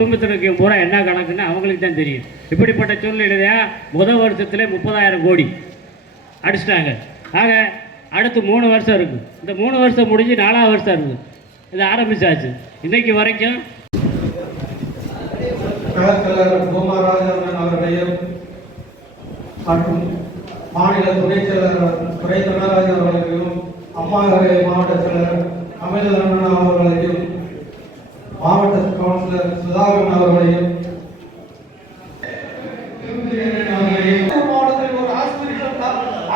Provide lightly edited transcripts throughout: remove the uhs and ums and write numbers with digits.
குடும்பத்திற்கு பூரா என்ன கணக்குன்னு அவங்களுக்கு தான் தெரியும். இப்படிப்பட்ட சூழ்நிலையா முதல் வருஷத்துல 30,000 கோடி அடிச்சிட்டாங்க. ஆக அடுத்து 3 வருஷம் இருக்குது. இந்த 3 வருஷம் முடிஞ்சு 4ஆவது வருஷம் இருக்குது. இது ஆரம்பிச்சாச்சு. இன்னைக்கு வரைக்கும் அவர்களையும் மற்றும் மாநில துணைச் செயலர் துறை தனராஜன் அவர்களையும், அம்மாநகரை மாவட்ட செயலர் அமிர்தரமணன் அவர்களையும், மாவட்ட கவுன்சிலர் சுதாகரன் அவர்களையும், மாவட்டத்தில் ஒரு ஹாஸ்பிட்டல்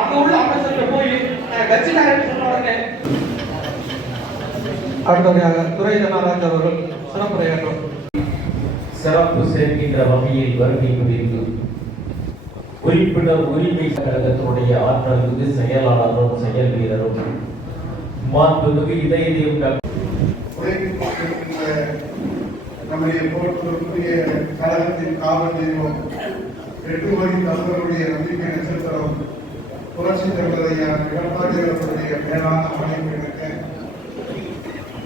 அங்க உள்ள அமைச்சர்கள் போய் கட்சிக்காரன் சொன்னாங்க. அடுத்தபடியாக துறை தனராஜ் அவர்கள் சிறப்புரையாற்றுவார். சிறப்பு சேர்க்கின்ற வகையில் வருகை புரிந்து உறுப்பினர் உரிமை கழகத்தினுடைய ஆற்றல் மிகு செயலாளரும் செயல் வீரரும் மாண்புமிகு இதயம் நம்முடைய போற்றுக்குரிய கழகத்தின் காவல் தெய்வம் 8 கோடி தமிழர்களுடைய நம்பிக்கை நட்சத்திரம் புரட்சி தலைவர் ஐயா எடப்பாடி அவர்களுடைய மேலான அமைப்பு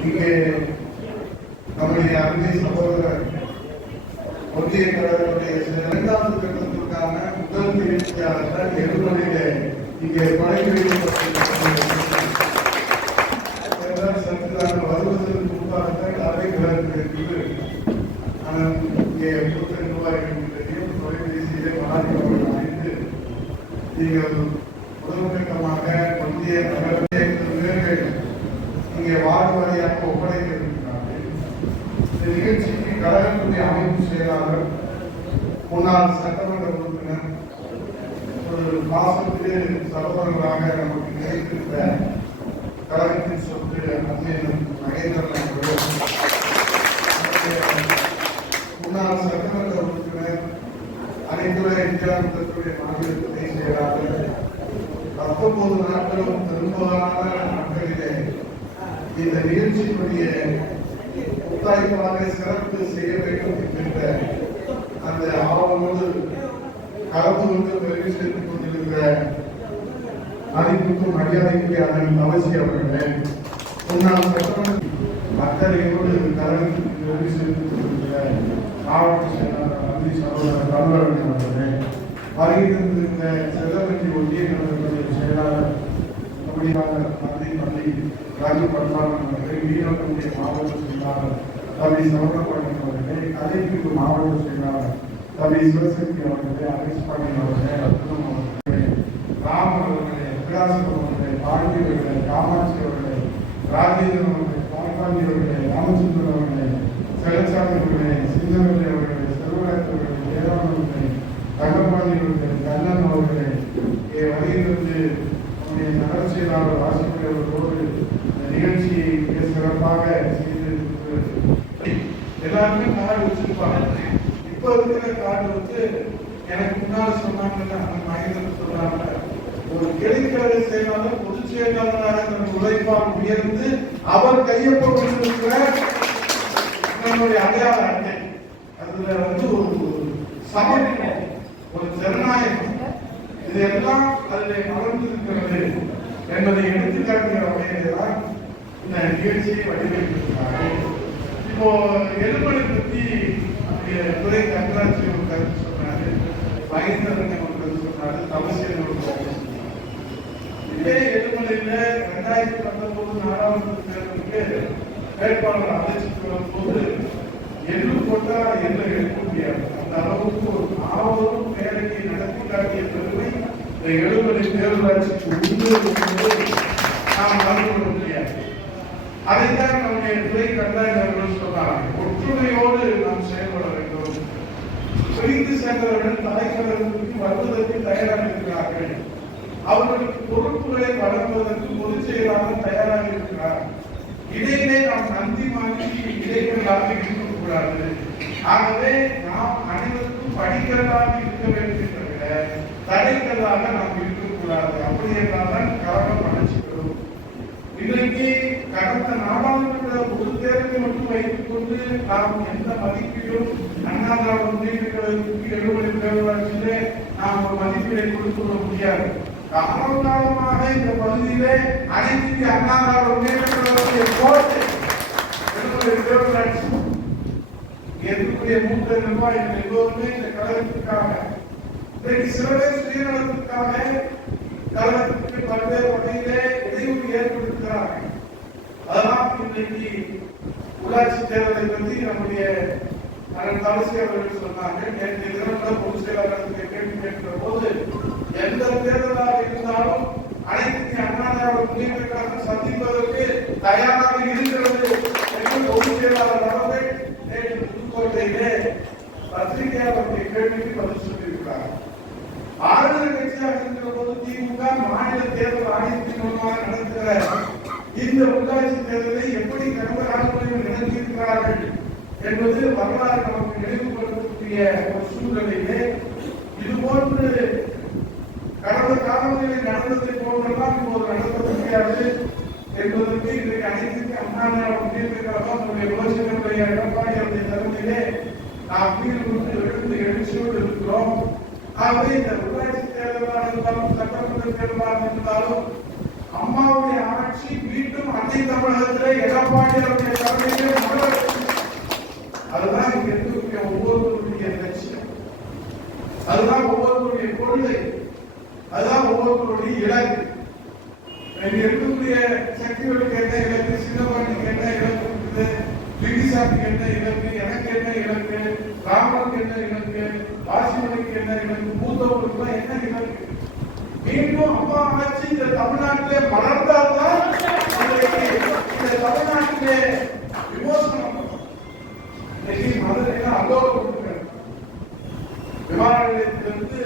இங்கே நம்முடைய அருமை சகோதரர் ஒன்றிய கழகத்துடைய 2வது கட்டத்திற்கான முதல் நிகழ்ச்சியாளர்கள் எழுபதிலே இங்கே தொடங்கி வைக்கப்பட்டிருக்கிறார்கள். வருவதற்கு முன்பாக அவை கிளர்ந்து ஆனால் இங்கே ரூபாய்கள் தெரியும். தொலைபேசியிலே மாணவர்கள் அழைத்து நீங்கள் முதற்கட்டமாக ஒன்றிய நகரத்தை பேர்கள் இங்கே வார்டு வாரியாக ஒப்படைக்க இருக்கிறார்கள். இந்த நிகழ்ச்சிக்கு கழகத்துடைய அமைப்பு செயலாளர், முன்னாள் சட்டமன்ற உறுப்பினர், ஒரு மாசத்திலே சகோதரர்களாக நமக்கு கிடைத்திருந்த கழகத்தின் சொத்து அண்ணன் மகேந்திரன் அவர்கள், முன்னாள் சட்டமன்ற உறுப்பினர், அனைத்துறை வித்தியாசத்துடைய மாநில துணை செயலாளர், 19 நாட்களும் பெரும்பாலான நாட்களிலே இந்த நிகழ்ச்சியினுடைய முத்தாய்ப்பாக சிறப்பு செய்ய வேண்டும் என்கின்ற அந்த ஆவலோடு கலந்து கொண்டு பெருமை சேர்த்துக் கொண்டிருக்கிற மதிப்புக்கும் மரியாதைக்குரிய அதன் அவசியம் அவர்களே, முன்னாள் சட்டமன்ற அக்கறையோடு கலந்து பெருமை சேர்த்துக் கொண்டிருக்கிற மாவட்ட செயலாளர் அந்தி சகோதரர் தமிழர்கள் அவர்களே, வருகின்ற செல்லவெற்றி ஒன்றிய கழகத்துடைய செயலாளர் மத்திய பள்ளி ராஜு பட்வாளன் அவர்களை, வீரனுடைய மாவட்ட செயலாளர் தம்பி சௌரபாண்டியன் அவர்களே, கலைப்பிரிவு மாவட்ட செயலாளர் தம்பி சிவசக்தி அவர்களே, அரிஷ் பாண்டியன் அவர்களே, ரத்னம் அவர்களே, ராம் அவர்களே, விலாசம் அவர்களே, பாண்டி அவர்களே, காமாட்சி அவர்களே, ராஜேந்திரன் அவர்களே, பால்பாண்டி அவர்களே, ராமச்சந்திரன் அவர்களே, செலச்சாமி அவர்களே, சிந்தவெளி அவர்களே, செல்வராஜ் அவர்களே, ஏராளம் அவர்களே, தங்கப்பாண்டி அவர்களே, கண்ணன் அவர்களே, வருகிறது நகர செயலாளர் வாசிப்பை அவர்களோடு நிகழ்ச்சியை மிக சிறப்பாக செய்து எல்லாருமே கார்டு வச்சிருப்பாங்க. இப்ப இருக்கிற கார்டு வந்து எனக்கு முன்னால சொன்னாங்கல்ல, அந்த மகேந்திரன் சொல்றாங்க, ஒரு கிளைக்கழக செயலாளர் பொதுச் செயலாளராக தன் உழைப்பால் உயர்ந்து அவர் கையொப்பமிட்டிருக்கிற நம்மளுடைய அடையாள அட்டை, அதுல வந்து ஒரு சமத்துவம், ஒரு ஜனநாயகம், இதெல்லாம் அதில் மலர்ந்திருக்கிறது என்பதை எடுத்துக்காட்டுகிற வகையில்தான் இந்த நிகழ்ச்சியை வடிவமைத்திருக்கிறார்கள். இப்போ எலுமலை பற்றி துறை தங்கராட்சி ஒரு கருத்து சொன்னாரு, மகேந்திரன் ஒரு கருத்து சொன்னாரு, தவசியன் ஒரு கருத்து சொன்னார். இதே எலுமலையில 2019 4வது தேர்தலுக்கு வேட்பாளர் அழைச்சிட்டு வரும்போது எள்ளு போட்டா எள்ள எடுக்க முடியாது, அந்த அளவுக்கு ஒரு ஆவலும் வேலையை நடத்தி காட்டிய பெருமை இந்த எழுபது தேர்தலாட்சிக்கு உண்டு நாம் மறந்து கொள்ள முடியாது. அதைத்தான் நம்முடைய துறை கண்டாயர்கள் சொன்னார்கள். ஒற்றுமையோடு நாம் செயல்பட வேண்டும். பிரிந்து சென்றவர்கள் தலைக்கழகத்திற்கு வருவதற்கு தயாராக இருக்கிறார்கள். அவர்களுக்கு பொறுப்புகளை வழங்குவதற்கு பொதுச் செயலாளர் தயாராக இருக்கிறார். இடையிலே நாம் நந்தி மாற்றி இடைவெளியாக இருக்கக்கூடாது. ஆகவே நாம் அனைவருக்கும் படிக்கிறதாக இருக்க வேண்டும் தவிர தடைக்கல்லாக நாம் இருக்கக்கூடாது. அப்படி என்றால்தான் கழகம் வளர்ச்சி பெறும். இன்றைக்கு கடந்த நாடாளுமன்ற ஒரு தேர்தலை மட்டும் வைத்துக் கொண்டு நாம் எந்த மதிப்பீடும் அண்ணா திராவிட முன்னேற்ற கழகத்திற்கு 70 தேர்தலாட்சியிலே நாம் ஒரு மதிப்பீடை கொடுத்து கொள்ள முடியாது. காலகாலமாக இந்த பகுதியிலே அனைத்து அண்ணா திராவிட முன்னேற்ற கழகத்துடைய கோட்டை 70 தேர்தலாட்சி என்னுடைய மூத்த நிர்வாகிகள் எல்லோருமே இந்த கழகத்திற்காக இன்றைக்கு சில பேர் சுயநலத்திற்காக கழகத்திற்கு பல்வேறு வகையிலே இடையூறு ஏற்படுத்துகிறார்கள். அதெல்லாம் இன்றைக்கு உள்ளாட்சி தேர்தலை பற்றி நம்முடைய தமிழிசை அவர்கள் சொன்னாங்க. நேற்று தினம் பொதுச் செயலாளர்களுக்கு கேள்வி கேட்கிற போது எந்த தேர்தலாக இருந்தாலும் அனைத்து அண்ணா திராவிட முன்னேற்ற கழகம் சந்திப்பதற்கு தயாராக இருக்கிறது என்று பொதுச் செயலாளர் அவர்கள் நேற்று புதுக்கோட்டையிலே பத்திரிகையாளருடைய கேள்விக்கு பதில் சொல்லியிருக்கிறார். ஆளுநர் கட்சியாக இருக்கிற போது திமுக மாநில தேர்தல் ஆணையத்தின் மூலமாக நடத்துகிற இந்த உள்ளாட்சி தேர்தலை எப்படி கடந்த காலங்களில் நடத்தியிருக்கிறார்கள் என்பது வரலாறு நமக்கு நினைவுபடுத்தக்கூடிய ஒரு சூழ்நிலையிலே இதுபோன்று கடந்த காலங்களில் நடந்ததை போன்றெல்லாம் இப்போது நடத்த முடியாது என்பதற்கு இன்றைக்கு அனைத்து அண்ணா முன்னேற்ற கழகம் விமர்சனங்களுடைய எடப்பாடி அவருடைய தலைமையிலே நாம் வீடு கொண்டு எழுந்து எழுச்சியோடு இருக்கிறோம். ஆகவே இந்த உள்ளாட்சி தேர்தலாக இருந்தாலும் சட்டமன்ற தேர்தலாக இருந்தாலும் அம்மாவுடைய ஆட்சி மீண்டும் அன்னை தமிழகத்திலே எடப்பாடி அவருடைய தலைமையிலே அதுதான் இங்க இருக்கக்கூடிய ஒவ்வொருவருடைய லட்சியம், அதுதான் ஒவ்வொருவருடைய கொள்கை, அதுதான் ஒவ்வொருவருடைய இலக்கு. இங்க இருக்கக்கூடிய சக்திகளுக்கு என்ன இலக்கு, சின்னபாண்டிக்கு என்ன இலக்கு இருக்குது, பிரிட்டிஷாருக்கு என்ன இலக்கு, எனக்கு என்ன இலக்கு, ராமனுக்கு என்ன இலக்கு, வாசிமணிக்கு என்ன இலக்கு, மூத்தவர்களுக்கு என்ன இலக்கு? மீண்டும் அம்மா ஆட்சி இந்த தமிழ்நாட்டிலே மலர்ந்தால்தான் இந்த தமிழ்நாட்டிலே விமோசனம் மதுரையில அலோகப்படுத்துகிறார். விமான நிலையத்திலிருந்து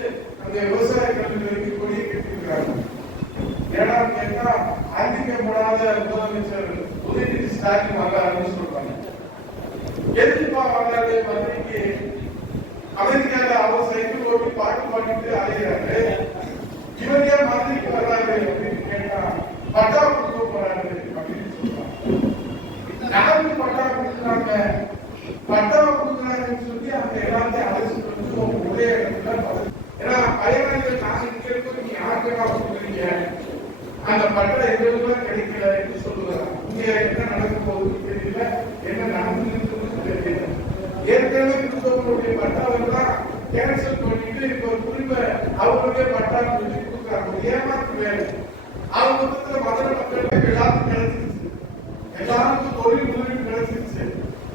அந்த விவசாய கல்விகளுக்கு கொடியை கட்டியிருக்கிறார்கள். ஏன்னா கேட்டா அறிவிக்கப்படாத முதலமைச்சர் உதயநிதி ஸ்டாலின் வர்றாருன்னு சொல்றாங்க. எதிர்ப்பா வர்றாரு மதுரைக்கு? அமெரிக்கால அவர் சைக்கிள் ஓட்டி பாட்டு பாடிட்டு அலைகிறாரு. இவர் ஏன் மதுரைக்கு வர்றாரு அப்படின்னு கேட்டா பட்டா கொடுக்க போறாரு அப்படின்னு சொல்றாங்க. யாருக்கு பட்டா கொடுக்குறாங்க? பட்டா கொடுக்குறாங்கன்னு சொல்லி அந்த எல்லாத்தையும் அழைச்சிட்டு வந்து ஒரே இடத்துல ஏன்னா பயனாளிகள் நாங்கள் கேட்பது நீங்க யாருக்கா சொல்றீங்க, அந்த பட்டா எங்களுக்குலாம் கிடைக்கல என்று சொல்லுவாங்க. இங்க என்ன நடக்க போகுதுன்னு தெரியல, என்ன நடந்துன்னு தெரியல. ஏற்கனவே கொடுத்தவங்களுடைய பட்டாவெல்லாம் கேன்சல் பண்ணிட்டு இப்ப திரும்ப அவங்களுடைய பட்டா சொல்லி கொடுக்குறாங்க. ஏமாற்று வேலை. அவங்க மொத்தத்துல மதுரை மக்களுக்கு எல்லாத்துக்கும் கிடைச்சிருச்சு, எல்லாருக்கும் தொழில் முதலீடு கிடைச்சிருச்சு.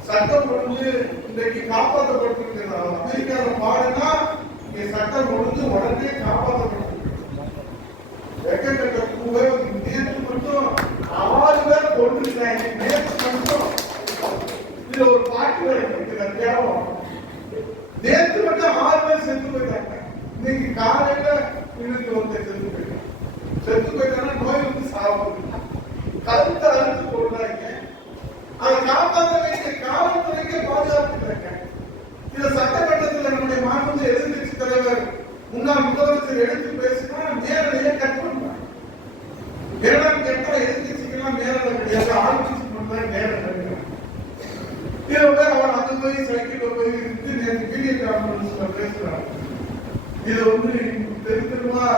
சட்டம் ஒழுங்கு இன்றைக்கு காப்பாற்றப்பட்டிருக்கிறது. அமெரிக்காவை பாருன்னா இங்க சட்டம் ஒழுங்கு உடனே காப்பாற்றப்பட்டிருக்கிறது. வெக்கக்கட்ட பூவே நேற்று மட்டும் 6 பேர் கொண்டிருக்கிறாங்க. நேற்று மட்டும் இதுல ஒரு பாட்டு இருக்கிற தேவம். நேற்று மட்டும் 6 பேர் செத்து போயிட்டாங்க. இன்னைக்கு காலையில இன்னைக்கு ஒருத்தர் செத்து போயிட்டாங்க. செத்து போயிட்டாங்கன்னா நோய் வந்து சாப்பிடுது. கருத்தை அறுத்து போடுறாங்க. அதை காப்பாற்ற வேண்டிய காவல்துறைக்கு பாதுகாப்புறாங்க. இந்த சட்டமன்றத்தில் நம்முடைய மாண்புமிகு எதிர்க்கட்சி தலைவர் முன்னாள் முதலமைச்சர் எடுத்து பேசினா நேரடியாக கட் பண்றாங்க. நேரம் கேட்டா எதிர்க்கட்சிக்கெல்லாம் நேரம் கிடையாது, ஆளுங்கட்சி மட்டும்தான் நேரம் கிடைக்கிறாங்க. இதை அவர் அது போய் சைக்கிள் போய் இருந்து நேற்று வீடியோ கான்பரன்ஸ்ல பேசுறாங்க. இது வந்து தெருவா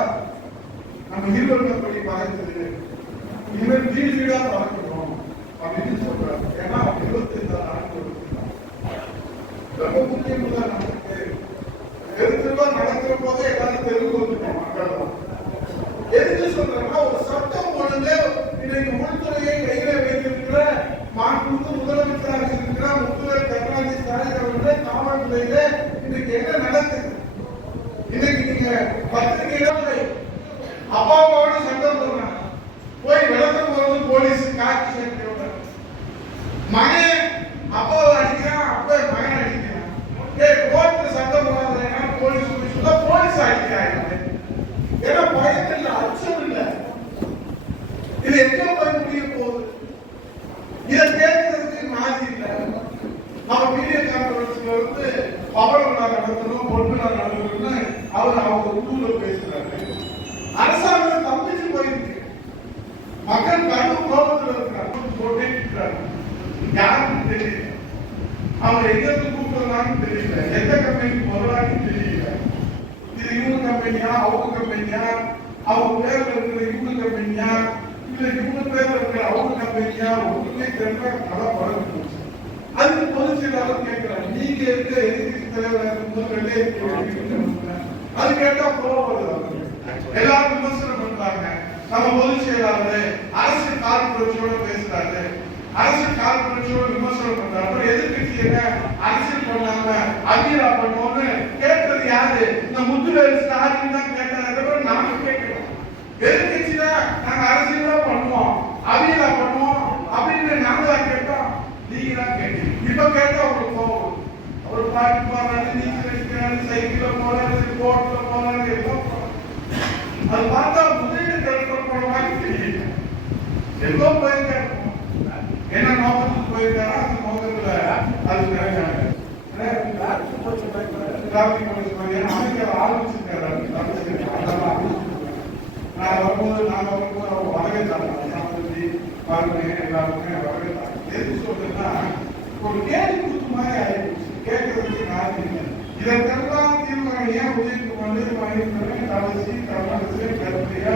நம்ம இருவருக்கப்படி பார்க்கிறது இனிமேல் வீடு வீடா பார்க்கணும் அப்படின்னு சொல்றாங்க. ஏன்னா 25 ஆண்டு ரொம்ப முக்கியமா நமக்கு தெருவா நடக்கிற போதே எல்லாரும் தெருவுக்கு வந்துட்டோம். மக்கள் தான் எதுக்கு சொல்றேன்னா ஒரு சட்டம் ஒழுங்கு இன்னைக்கு உள்துறையை கையில வைத்திருக்கிற மாண்புமிகு முதலமைச்சராக இருக்கிற முத்துவேல் கருணாநிதி ஸ்டாலின் அவர்களே காவல்துறையில இன்னைக்கு என்ன நடக்குது? இன்னைக்கு நீங்க பத்திரிகையில அப்பாவோட சட்டம் சொல்றாங்க, போய் விளக்கம் போறது போலீஸ் காட்சி சட்டையோட மகன் அப்பாவை அடிக்கிறான், அப்பா மகன் அடிக்கிறான். கோர்ட்ல சட்டம் போடாதுன்னா போலீஸ் போலீஸ் அடிக்கிறாங்க. ஏன்னா பயத்தில் இல்லை, அச்சம் இல்லை. இது எங்க போய் முடிய போகுது? இதை கேட்கறதுக்கு நாதி இல்லை. நம்ம வீடியோ கான்பரன்ஸ்ல வந்து பவர் விழா நடத்தணும், பொன் விழா நடத்தணும்னு அவர் அவங்க ஊர்ல பேசுறாரு. அரசாங்கம் தப்பிச்சு போயிருக்கு. மக்கள் கடும் கோபத்தில் இருக்கிறாங்க, போட்டிருக்கிறாங்க. யாருக்கும் தெரியல, அவங்க எங்கிருந்து கூப்பிடுறாங்கன்னு தெரியல, எந்த கம்பெனிக்கு முதலான்னு தெரியல. இது இவங்க கம்பெனியா அவங்க கம்பெனியா, அவங்க பேர்ல இருக்கிற இவங்க கம்பெனியா இல்ல இவங்க பேர்ல இருக்கிற அவங்க கம்பெனியா ஒன்றுமே தெரியல. நல்லா பழகு. அதுக்கு பொதுச் செயலாளர் கேட்கிறார், நீங்க இருக்க எதிர்க்கட்சி தலைவராக இருக்கும்போது வெள்ளையர் அது கேட்டா கோவப்படுவாங்க. எல்லாரும் விமர்சனம் பண்றாங்க. நம்ம பொதுச் செயலாளர் அரசியல் காழ்ப்புணர்ச்சியோட பேசுறாரு, அரசியல் காழ்ப்புணர்ச்சியோட விமர்சனம் பண்றாரு. அப்புறம் எதிர்க்கட்சி என்ன அரசியல் பண்ணாம அமீரா பண்ணுவோம்னு கேட்டது யாரு? இந்த முத்துவேல் ஸ்டாலின் தான் கேட்டாரு. அதுக்கப்புறம் நாம கேட்கிறோம், எதிர்க்கட்சி தான் நாங்க அரசியல் தான் பண்ணுவோம், அமீரா பண்ணுவோம் அப்படின்னு நாங்க தான் கேட்டோம், நீங்க தான் கேட்டீங்க. இப்ப கேட்டா உங்களுக்கு கோவம். அவர் பாட்டு போறாரு, நீச்சல் அடிக்கிறாரு, சைக்கிள்ல போறாரு, போட்ல போறாரு, எல்லாம் அது பார்த்தா முதலீடு கலெக்டர் போன மாதிரி தெரியுது. எங்கோ போயிருக்காரு, என்ன நோக்கத்துக்கு போயிருக்காரோ அந்த நோக்கத்துல அது நிறைவேறாங்க. அமைச்சர் ஆரம்பிச்சிருக்காரு. நாங்க வரும்போது அவர் வரவேற்றாங்க, எல்லாருமே வரவேற்றாங்க. எது சொல்றதுன்னா ஒரு கேள்வி கொடுத்த மாதிரி ஆயிடுச்சு. கேட்கறதுக்கு காரணம் இல்லை. இதற்கெல்லாம் தீர்மானம் ஏன் உதயகுமார் மணிக்கிறேன் கடைசி தமிழரசு கருத்தையா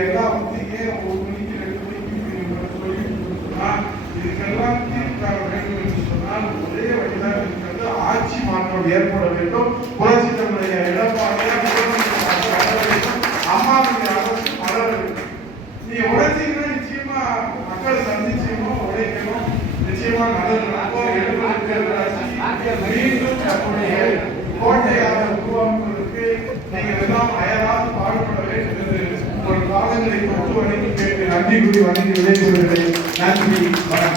எல்லாம் வந்து ஏன் 1 மணிக்கு 2 மணிக்கு சொல்லி சொன்னா இதுக்கெல்லாம் தீர்வு காண வேண்டும் என்று சொன்னால் ஒரே வழிதான் இருக்கிறது. ஆட்சி மாற்றம் ஏற்பட வேண்டும். புரட்சி தமிழைய எடப்பாடி அம்மாவுடைய அரசு மலர வேண்டும். நீ உழைச்சீங்கன்னா நிச்சயமா மக்கள் சந்திச்சீங்கன்னா உழைக்கணும். நிச்சயமா நல்லது நடக்கும். மீண்டும் நம்முடைய கோட்டையாக உருவாக்குவதற்கு நீங்கள் எல்லாம் அயராது பாடுபட வேண்டும் என்று ஒரு காலங்களை பொறுத்தவரைக்கும் கேட்டு நன்றி கூறி வணங்கி விடைபெறுகிறேன். நன்றி, வணக்கம்.